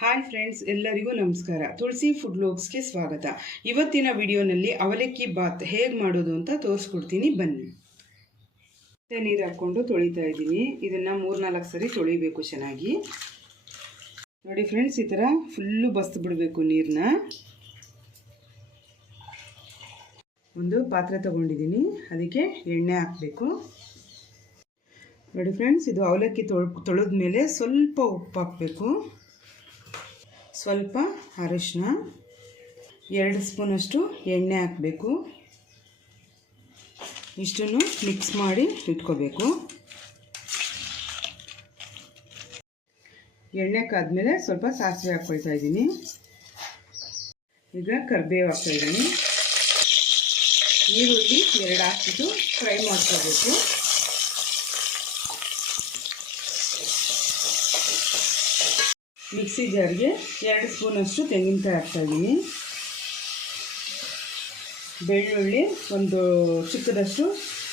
Hi friends, ಎಲ್ಲರಿಗೂ ನಮಸ್ಕಾರ. ತುಳಸಿ food ವ್ಲಾಗ್ಸ್ಗೆ ಸ್ವಾಗತ. ಇವತ್ತಿನ ವಿಡಿಯೋನಲ್ಲಿ ಅವಲಕ್ಕಿ ಬಾತ್ ಹೇಗೆ ಮಾಡೋದು ಅಂತ ತೋರಿಸ್ಕೊಡ್ತೀನಿ, ಬನ್ನಿ. ನೀರು ಹಾಕ್ಕೊಂಡು ತೊಳಿತಾ ಇದ್ದೀನಿ. ಇದನ್ನು 3-4 ಸರಿ ತೊಳಿಬೇಕು ಚೆನ್ನಾಗಿ. ನೋಡಿ ಫ್ರೆಂಡ್ಸ್, ಈ ಥರ ಫುಲ್ಲು ಬಸ್ತು ಬಿಡಬೇಕು ನೀರನ್ನ. ಒಂದು ಪಾತ್ರೆ ತಗೊಂಡಿದ್ದೀನಿ, ಅದಕ್ಕೆ ಎಣ್ಣೆ ಹಾಕಬೇಕು. ನೋಡಿ ಫ್ರೆಂಡ್ಸ್, ಇದು ಅವಲಕ್ಕಿ ತೊಳೆದ ಮೇಲೆ ಸ್ವಲ್ಪ ಉಪ್ಪು ಹಾಕಬೇಕು, ಸ್ವಲ್ಪ ಅರಿಶಿನ, 2 ಸ್ಪೂನಷ್ಟು ಎಣ್ಣೆ ಹಾಕಬೇಕು. ಇಷ್ಟನ್ನು ಮಿಕ್ಸ್ ಮಾಡಿ ಇಟ್ಕೋಬೇಕು. ಎಣ್ಣೆ ಕಾದ್ಮೇಲೆ ಸ್ವಲ್ಪ ಸಾಸಿವೆ ಹಾಕ್ಕೊಳ್ತಾ ಇದ್ದೀನಿ. ಈಗ ಕರಿಬೇವು ಹಾಕ್ತಾ ಇದ್ದೀನಿ. ಈರುಳ್ಳಿ 2 ಹಾಕ್ಬಿಟ್ಟು ಫ್ರೈ ಮಾಡ್ಕೋಬೇಕು. ಮಿಕ್ಸಿ ಜಾರ್ಗೆ 2 ಸ್ಪೂನಷ್ಟು ತೆಂಗಿನಕಾಯಿ ಹಾಕ್ತಾಯಿದ್ದೀನಿ. ಬೆಳ್ಳುಳ್ಳಿ ಒಂದು ಚಿಕ್ಕದಷ್ಟು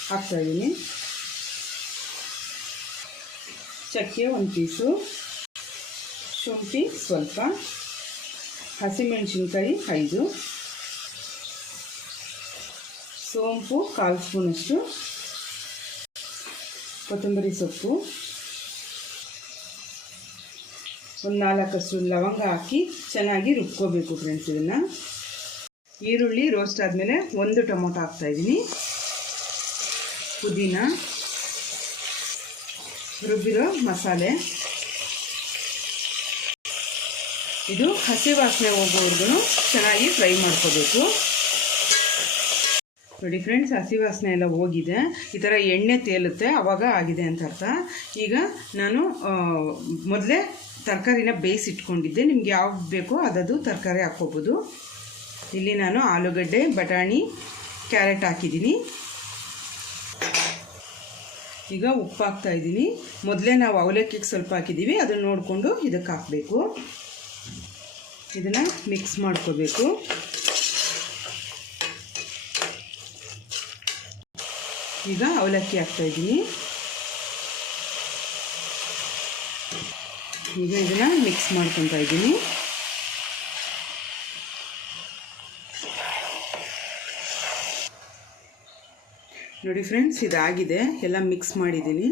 ಹಾಕ್ತಾಯಿದ್ದೀನಿ. ಚಕ್ಕೆ 1 ಪೀಸು, ಶುಂಠಿ ಸ್ವಲ್ಪ, ಹಸಿಮೆಣಸಿನ್ಕಾಯಿ 5, ಸೋಂಪು 1/4 ಸ್ಪೂನಷ್ಟು, ಕೊತ್ತಂಬರಿ ಸೊಪ್ಪು, ಒಂದು 4 ಲವಂಗ ಹಾಕಿ ಚೆನ್ನಾಗಿ ರುಬ್ಕೋಬೇಕು ಫ್ರೆಂಡ್ಸ್. ಇದನ್ನು ಈರುಳ್ಳಿ ರೋಸ್ಟ್ ಆದಮೇಲೆ 1 ಟೊಮೊಟೊ ಹಾಕ್ತಾಯಿದ್ದೀನಿ. ಪುದೀನ, ರುಬ್ಬಿರೋ ಮಸಾಲೆ. ಇದು ಹಸಿ ವಾಸನೆ ಹೋಗೋವರೆಗೂ ಚೆನ್ನಾಗಿ ಫ್ರೈ ಮಾಡ್ಕೋಬೇಕು. ನೋಡಿ ಫ್ರೆಂಡ್ಸ್, ಹಸಿ ವಾಸನೆ ಎಲ್ಲ ಹೋಗಿದೆ. ಈ ಥರ ಎಣ್ಣೆ ತೇಲುತ್ತೆ, ಆವಾಗ ಆಗಿದೆ ಅಂತ ಅರ್ಥ. ಈಗ ನಾನು ಮೊದಲೇ ತರಕಾರಿನ ಬೇಯಿಸಿಟ್ಕೊಂಡಿದ್ದೆ. ನಿಮ್ಗೆ ಯಾವ್ದು ಬೇಕೋ ಅದದು ತರಕಾರಿ ಹಾಕ್ಕೋಬೋದು. ಇಲ್ಲಿ ನಾನು ಆಲೂಗಡ್ಡೆ, ಬಟಾಣಿ, ಕ್ಯಾರೆಟ್ ಹಾಕಿದ್ದೀನಿ. ಈಗ ಉಪ್ಪು ಹಾಕ್ತಾಯಿದ್ದೀನಿ. ಮೊದಲೇ ನಾವು ಅವಲಕ್ಕಿಗೆ ಸ್ವಲ್ಪ ಹಾಕಿದ್ದೀವಿ, ಅದನ್ನು ನೋಡಿಕೊಂಡು ಇದಕ್ಕೆ ಹಾಕಬೇಕು. ಇದನ್ನು ಮಿಕ್ಸ್ ಮಾಡ್ಕೋಬೇಕು. ಈಗ ಅವಲಕ್ಕಿ ಹಾಕ್ತಾಯಿದ್ದೀನಿ. ಈಗ ಇದನ್ನು ಮಿಕ್ಸ್ ಮಾಡ್ಕೊತಾ ಇದ್ದೀನಿ. ನೋಡಿ ಫ್ರೆಂಡ್ಸ್, ಇದಾಗಿದೆ, ಎಲ್ಲ ಮಿಕ್ಸ್ ಮಾಡಿದ್ದೀನಿ.